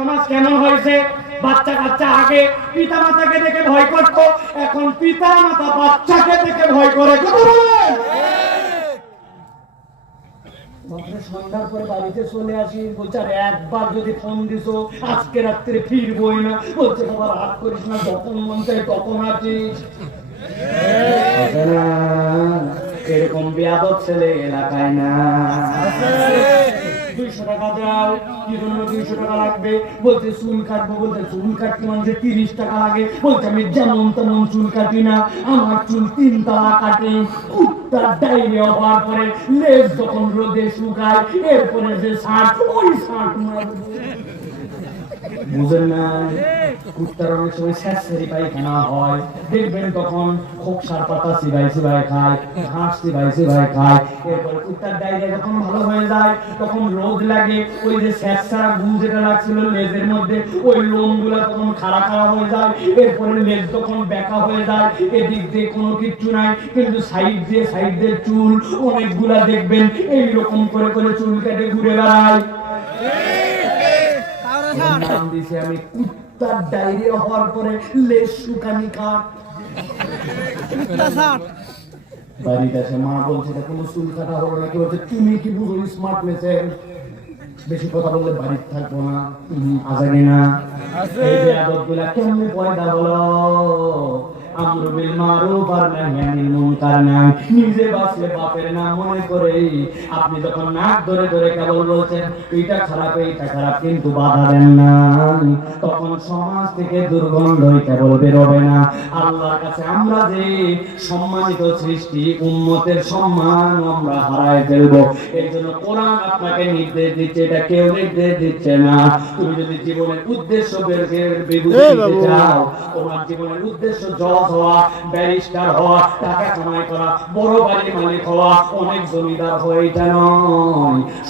সমাজ কেমন হয়েছে? বাচ্চা কাচ্চা আগে পিতা মাতাকে দেখে ভয় করত এখন পিতা মাতা বাচ্চাকে দেখে ভয় করে। কথা বলেন! মাত্র সন্ধ্যার পরে বাড়িতে চলে আসি। বলছে আর একবার যদি ফোন আজকে রাত্রে ফিরবই না। বলছে বাবা রাগ করিস না যখন মন চাই তখন আছিস এরকম বেয়াদব ছেলে এলাকায় না। দুইশো টাকা দাও, কি জন্য দুইশো টাকা লাগবে? বলছে, চুল কাটবো, বলছে, চুল কাটতে মানুষের তিরিশ টাকা লাগে। বলছে, আমি যেমন তেমন চুল কাটি না, আমার চুল তিন তালা কাটে। কুত্তার ডাইরে হওয়ার পরে লেজ যখন রোদে শুকায়, এরপরে যে শার্ট, ওই শার্ট মারবে। বুঝেন না। সময় স্যাঁতস্যাঁতি পায়খানা দেখবেন তখন খোকসার পাতা সিবাই সিবাই খায়, ঘাস সিবাই সিবাই খায়। এরপর কুত্তার ডাইরিয়া যখন ভালো যায়, তখন রোদ লাগে। ওই মধ্যে, ওই লোমগুলো তখন খাড়া হয়ে যায়। এরপরে লেজ তখন বেঁকা হয়ে যায়। এদিক দিয়ে কোনো কিচ্ছু নাই, কিন্তু সাইড দিয়ে সাইড দিয়ে চুল অনেকগুলা দেখবেন, এইরকম করে করে চুল কেটে ঘুরে বেড়ায়। নাম দিয়েছি আমি কুত্তার ডায়রিয়া হওয়ার পরে লেজ শুকানি কাঠ। বাড়িতে আছে মা বলছে এটা কোনো চুল কাটা হলো নাকি বলছে তুমি কি বুঝো স্মার্ট মেসেজ বেশি কথা বললে বাড়িতে থাকব না আজাগে না। এই যে আদবগুলা কেমনে পয়দা হলো আমরু বিল মারুফ আর নাহি আনিল মুনকার না নিজে বাঁচলে বাপের নাম মনে করে আপনি যখন নাক ধরে ধরে কেবল বলছেন এইটা খারাপ এইটা খারাপ কিন্তু বাধা দেন না তখন সমাজ থেকে দুর্গন্ধই কেবল বেরোবে না আল্লাহর কাছে আমরা যে সম্মানিত সৃষ্টি উম্মতের সম্মান আমরা হারায় ফেলব এই জন্য কোরআন আপনাকে নির্দেশ দিচ্ছে এটা কেউ নির্দেশ দিচ্ছে না তুমি যদি জীবনের উদ্দেশ্য বের দিতে চাও তোমার জীবনের উদ্দেশ্য জজ হওয়া, ব্যারিস্টার হওয়া, টাকা কামাই করা, বড় বাড়ির মালিক হওয়া, অনেক জমিদার হয়ে এটা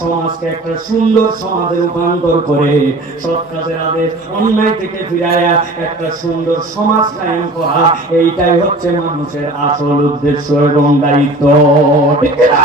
সমাজকে একটা সুন্দর সমাজে রূপান্তর করে সৎ কাজের আদেশ অন্যায় থেকে ফিরাইয়া একটা সুন্দর সমাজ কায়েম করা, এইটাই হচ্ছে মানুষের আসল উদ্দেশ্য এবং দায়িত্ব। ঠিক না